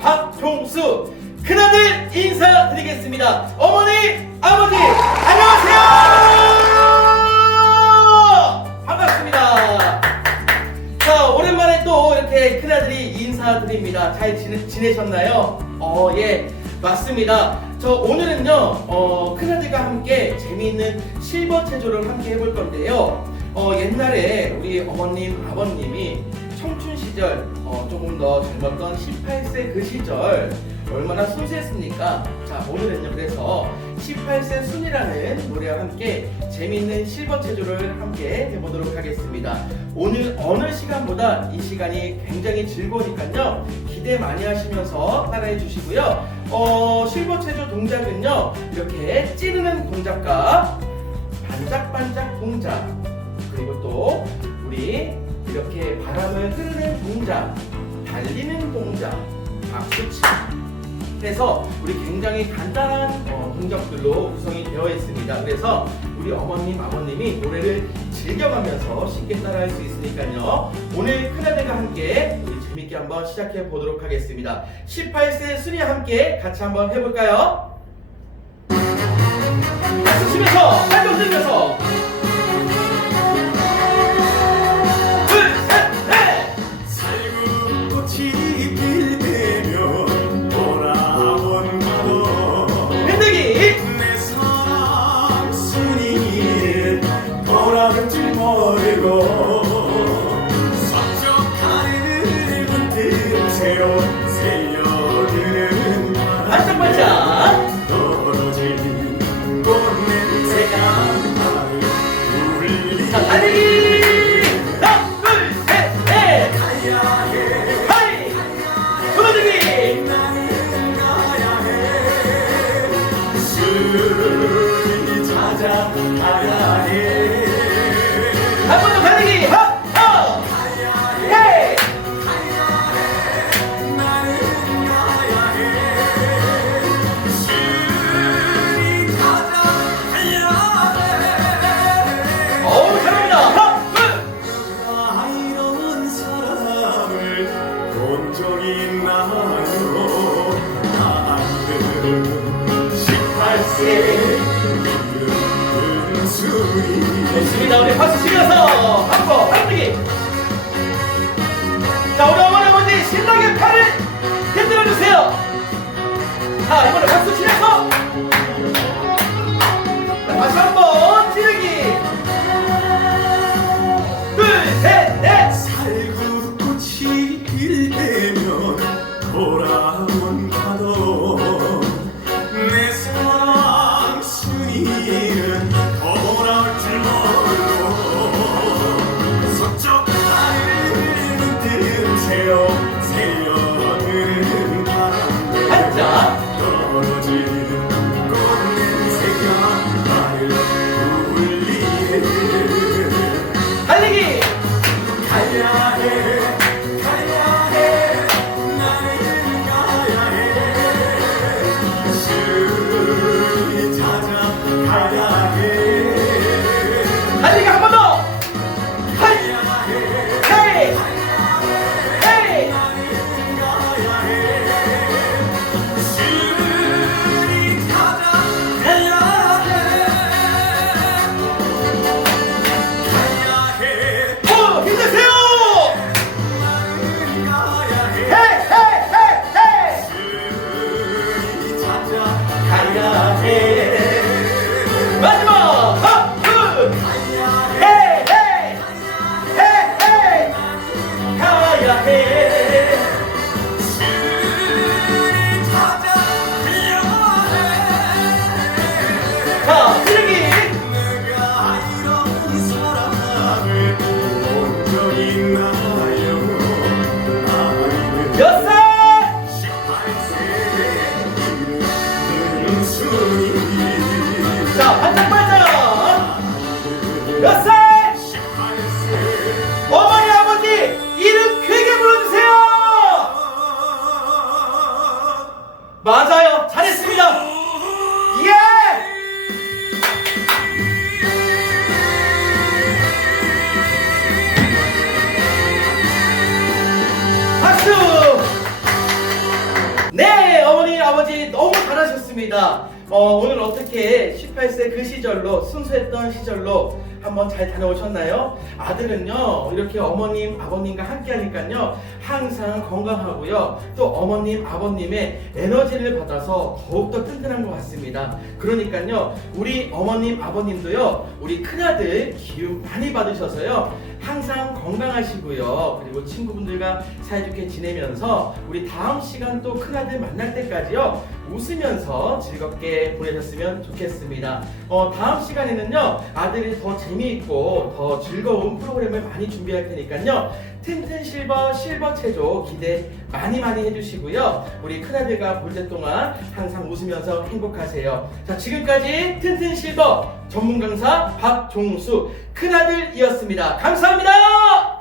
박종수 큰아들 인사드리겠습니다. 어머니, 아버지, 안녕하세요. 반갑습니다. 자, 오랜만에 또 이렇게 큰아들이 인사드립니다. 잘 지내, 지내셨나요? 어, 예, 맞습니다. 저 오늘은요, 어, 큰아들과 함께 재미있는 실버 체조를 함께 해볼 건데요. 어, 옛날에 우리 어머님, 아버님이 청춘 시절, 어, 조금 더 젊었던 18세 그 시절, 얼마나 순수했습니까? 자, 오늘은요, 그래서 18세 순이라는 노래와 함께 재미있는 실버 체조를 함께 해보도록 하겠습니다. 오늘 어느 시간보다 이 시간이 굉장히 즐거우니까요, 기대 많이 하시면서 따라해 주시고요. 어, 실버 체조 동작은요, 이렇게 찌르는 동작과 반짝반짝 동작, 그리고 또 우리 이렇게 바람을 흐르는 동작, 달리는 동작, 박수치기 해서 우리 굉장히 간단한 어, 동작들로 구성이 되어 있습니다. 그래서 우리 어머님, 아버님이 노래를 즐겨가면서 쉽게 따라할 수 있으니까요. 오늘 큰아들과 함께 우리 재밌게 한번 시작해 보도록 하겠습니다. 18세 순이 함께 같이 한번 해볼까요? 박수 치면서 팔도 들면서 새려드는 좋습니다. 우리 박수 치면서 한번 달리기! 자, 우리 어머니, 아버지 신나게 팔을 흔들어 주세요! 자, 이번에 박수 치면서! 자, 다시 한번 찌르기! 둘, 셋, 넷! 살구 꽃이 필 때면 돌아온 가도 Amen. 맞아요. 잘했습니다. 예! 박수! 네, 어머니, 아버지 너무 잘하셨습니다. 어, 오늘 어떻게 18세 그 시절로 순수했던 시절로 한번 잘 다녀오셨나요? 아들은요 이렇게 어머님 아버님과 함께 하니까요 항상 건강하고요 또 어머님 아버님의 에너지를 받아서 더욱더 튼튼한 것 같습니다 그러니까요 우리 어머님 아버님도요 우리 큰아들 기운 많이 받으셔서요 항상 건강하시고요. 그리고 친구분들과 사이좋게 지내면서 우리 다음 시간 또 큰아들 만날 때까지요. 웃으면서 즐겁게 보내셨으면 좋겠습니다. 어, 다음 시간에는요 아들이 더 재미있고 더 즐거운 프로그램을 많이 준비할 테니까요. 튼튼 실버 실버 체조 기대 많이 많이 해주시고요. 우리 큰아들과 볼 때 동안 항상 웃으면서 행복하세요. 자 지금까지 튼튼 실버 전문 강사 박종수 큰아들이었습니다 감사합니다